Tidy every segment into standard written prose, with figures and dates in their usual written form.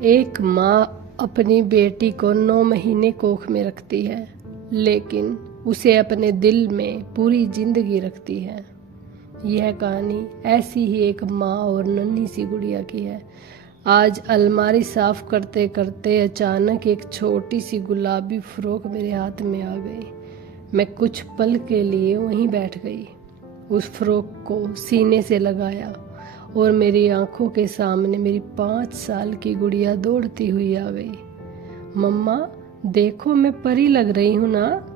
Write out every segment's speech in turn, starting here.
एक माँ अपनी बेटी को 9 महीने कोख में रखती है, लेकिन उसे अपने दिल में पूरी जिंदगी रखती है। यह कहानी ऐसी ही एक माँ और नन्ही सी गुड़िया की है। आज अलमारी साफ करते करते अचानक एक छोटी सी गुलाबी फ्रॉक मेरे हाथ में आ गई। मैं कुछ पल के लिए वहीं बैठ गई, उस फ्रॉक को सीने से लगाया और मेरी आंखों के सामने मेरी 5 साल की गुड़िया दौड़ती हुई आ गई। मम्मा देखो, मैं परी लग रही हूँ ना?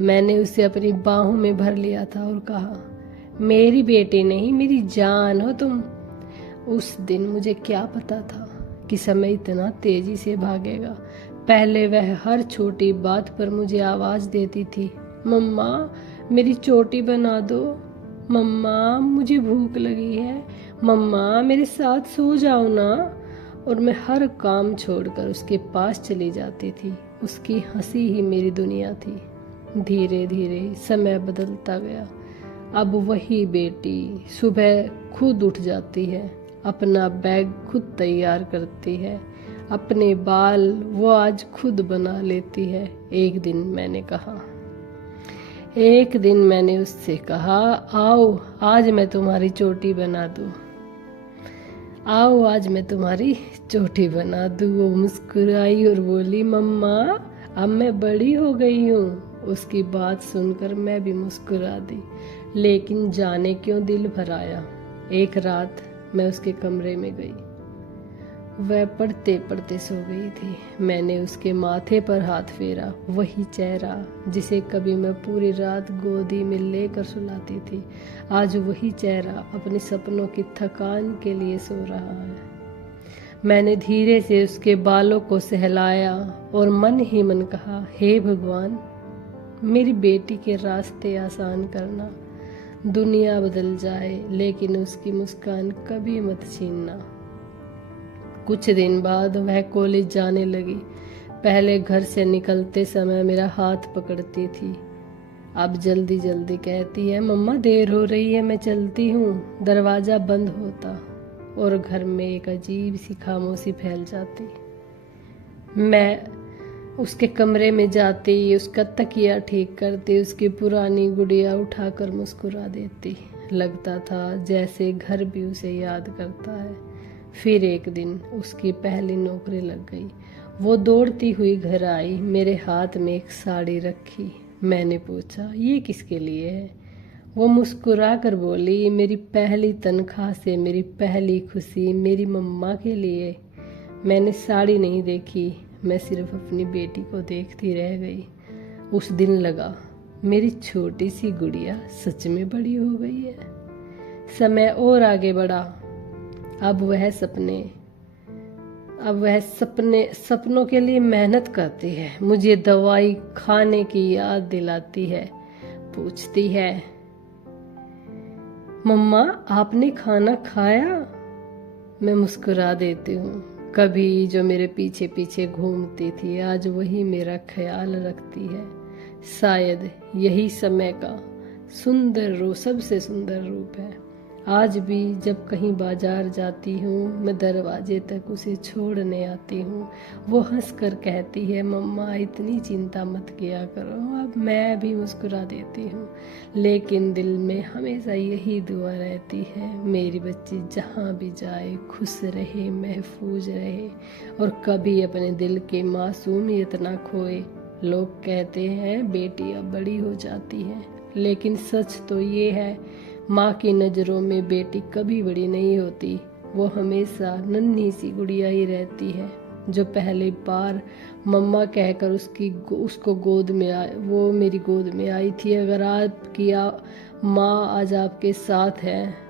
मैंने उसे अपनी बाहों में भर लिया था और कहा, मेरी बेटी नहीं, मेरी जान हो तुम। उस दिन मुझे क्या पता था कि समय इतना तेजी से भागेगा। पहले वह हर छोटी बात पर मुझे आवाज देती थी, मम्मा मेरी चोटी बना दो, मम्मा मुझे भूख लगी है, मम्मा मेरे साथ सो जाओ ना। और मैं हर काम छोड़कर उसके पास चली जाती थी। उसकी हंसी ही मेरी दुनिया थी। धीरे धीरे समय बदलता गया। अब वही बेटी सुबह खुद उठ जाती है, अपना बैग खुद तैयार करती है, अपने बाल वो आज खुद बना लेती है। एक दिन मैंने उससे कहा, आओ आज मैं तुम्हारी चोटी बना दूं, आओ आज मैं तुम्हारी चोटी बना दूं। वो मुस्कुराई और बोली, मम्मा अब मैं बड़ी हो गई हूँ। उसकी बात सुनकर मैं भी मुस्कुरा दी, लेकिन जाने क्यों दिल भर आया। एक रात मैं उसके कमरे में गई। वह पढ़ते पढ़ते सो गई थी। मैंने उसके माथे पर हाथ फेरा, वही चेहरा जिसे कभी मैं पूरी रात गोदी में लेकर सुलाती थी, आज वही चेहरा अपने सपनों की थकान के लिए सो रहा है। मैंने धीरे से उसके बालों को सहलाया और मन ही मन कहा, हे भगवान मेरी बेटी के रास्ते आसान करना। दुनिया बदल जाए लेकिन उसकी मुस्कान कभी मत छीनना। कुछ दिन बाद वह कॉलेज जाने लगी। पहले घर से निकलते समय मेरा हाथ पकड़ती थी, अब जल्दी जल्दी कहती है, मम्मा देर हो रही है, मैं चलती हूँ। दरवाजा बंद होता और घर में एक अजीब सी खामोशी फैल जाती। मैं उसके कमरे में जाती, उसका तकिया ठीक करती, उसकी पुरानी गुड़िया उठाकर मुस्कुरा देती। लगता था जैसे घर भी उसे याद करता है। फिर एक दिन उसकी पहली नौकरी लग गई। वो दौड़ती हुई घर आई, मेरे हाथ में एक साड़ी रखी। मैंने पूछा, ये किसके लिए है? वो मुस्कुरा कर बोली, मेरी पहली तनख्वाह से मेरी पहली खुशी मेरी मम्मा के लिए। मैंने साड़ी नहीं देखी, मैं सिर्फ अपनी बेटी को देखती रह गई। उस दिन लगा मेरी छोटी सी गुड़िया सच में बड़ी हो गई है। समय और आगे बढ़ा। अब वह सपनों के लिए मेहनत करती है, मुझे दवाई खाने की याद दिलाती है, पूछती है, मम्मा आपने खाना खाया? मैं मुस्कुरा देती हूँ। कभी जो मेरे पीछे पीछे घूमती थी, आज वही मेरा ख्याल रखती है। शायद यही समय का सबसे सुंदर रूप है। आज भी जब कहीं बाजार जाती हूँ, मैं दरवाजे तक उसे छोड़ने आती हूँ। वो हंसकर कहती है, मम्मा इतनी चिंता मत किया करो। अब मैं भी मुस्कुरा देती हूँ, लेकिन दिल में हमेशा यही दुआ रहती है, मेरी बच्ची जहाँ भी जाए खुश रहे, महफूज रहे और कभी अपने दिल की मासूमियत ना खोए। लोग कहते हैं बेटी अब बड़ी हो जाती है, लेकिन सच तो ये है, माँ की नज़रों में बेटी कभी बड़ी नहीं होती। वो हमेशा नन्ही सी गुड़िया ही रहती है, जो पहली बार मम्मा कहकर उसको वो मेरी गोद में आई थी। अगर आपकी माँ आज आपके साथ है